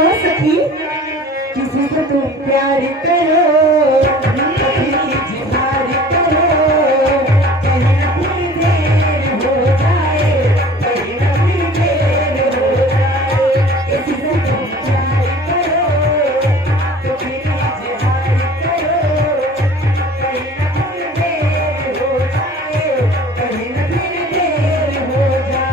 ओ सखी, किसी को तुम प्यार करो, कभी इजहार करो, कहीं न फिर देर हो जाए, कहीं न फिर देर हो जाए। किसी से तुम प्यार करो, कभी इजहार करो, कहीं न फिर देर हो जाए, कहीं न फिर देर हो जाए।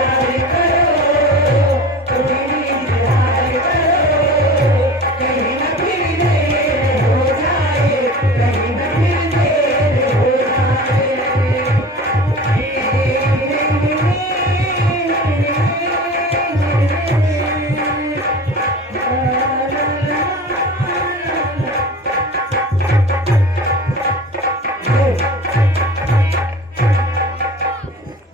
प्यार